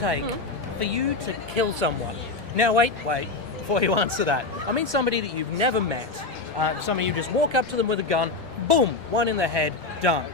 take for you to kill someone? Now, wait, before you answer that. I mean somebody that you've never met. Somebody you just walk up to them with a gun, boom, one in the head, done.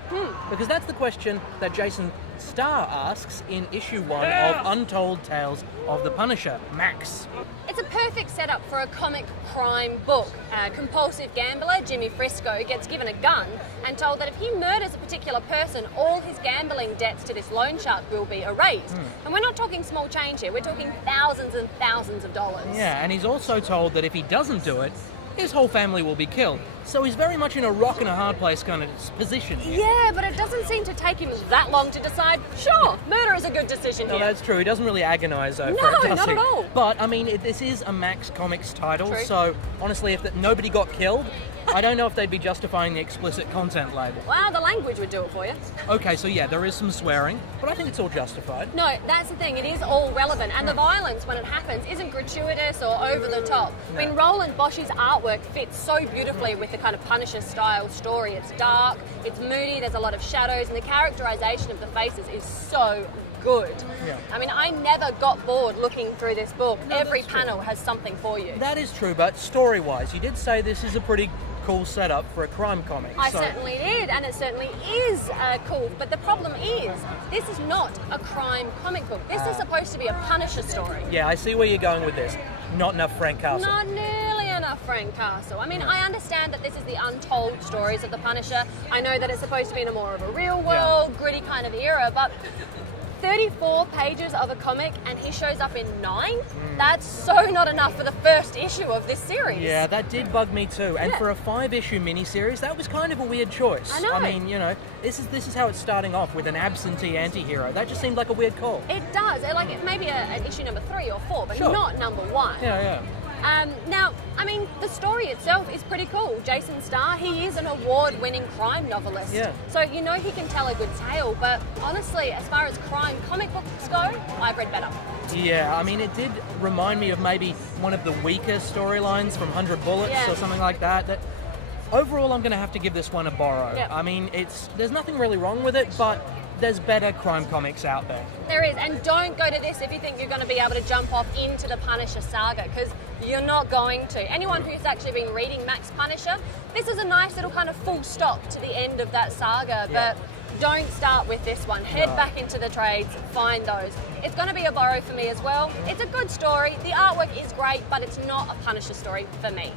Because that's the question that Jason Starr asks in issue 1 of Untold Tales of the Punisher, Max. It's a perfect setup for a comic crime book. A compulsive gambler, Jimmy Frisco, gets given a gun and told that if he murders a particular person, all his gambling debts to this loan shark will be erased. And we're not talking small change here, we're talking thousands and thousands of dollars. Yeah, and he's also told that if he doesn't do it, his whole family will be killed. So he's very much in a rock and a hard place kind of position here. Yeah, but it doesn't seem to take him that long to decide, sure, murder is a good decision No, here. that's true. He doesn't really agonize over No, it, does not he? at all. But, I mean, this is a Max Comics title, True. so honestly, if nobody got killed, I don't know if they'd be justifying the explicit content label. Well, the language would do it for you. Okay, so yeah, there is some swearing, but I think it's all justified. No, that's the thing. It is all relevant, and the violence when it happens isn't gratuitous or over the top. I mean, Roland Bosch's artwork fits so beautifully with the kind of Punisher-style story. It's dark, it's moody, there's a lot of shadows, and the characterization of the faces is so good. Yeah. I mean, I never got bored looking through this book. No, Every that's true. panel has something for you. That is true, but story-wise, you did say this is a pretty cool setup for a crime comic. I certainly did, and it certainly is cool. But the problem is, this is not a crime comic book. This is supposed to be a Punisher story. Yeah, I see where you're going with this. Not enough Frank Castle. Not nearly enough Frank Castle. I mean, I understand that this is the untold stories of the Punisher. I know that it's supposed to be in a more of a real world, gritty kind of era, but 34 pages of a comic and he shows up in 9? That's so not enough for the first issue of this series. Yeah, that did bug me too. And for a 5-issue miniseries, that was kind of a weird choice. I know. I mean, you know, this is how it's starting off with an absentee anti-hero. That just seemed like a weird call. It does. Like, it may be an issue number 3 or 4, but Sure. not number 1. Yeah. Now, I mean, the story itself is pretty cool. Jason Starr, he is an award-winning crime novelist. Yeah. So you know he can tell a good tale, but honestly, as far as crime comic books go, I've read better. Yeah, I mean, it did remind me of maybe one of the weaker storylines from 100 Bullets Yeah. or something like that. Overall, I'm going to have to give this one a borrow. Yeah. I mean, there's nothing really wrong with it, but there's better crime comics out there. There is, and don't go to this if you think you're going to be able to jump off into the Punisher saga, because you're not going to. Anyone who's actually been reading Max Punisher, this is a nice little kind of full stop to the end of that saga, Yeah. but don't start with this one. Head back into the trades, find those. It's going to be a borrow for me as well. It's a good story, the artwork is great, but it's not a Punisher story for me.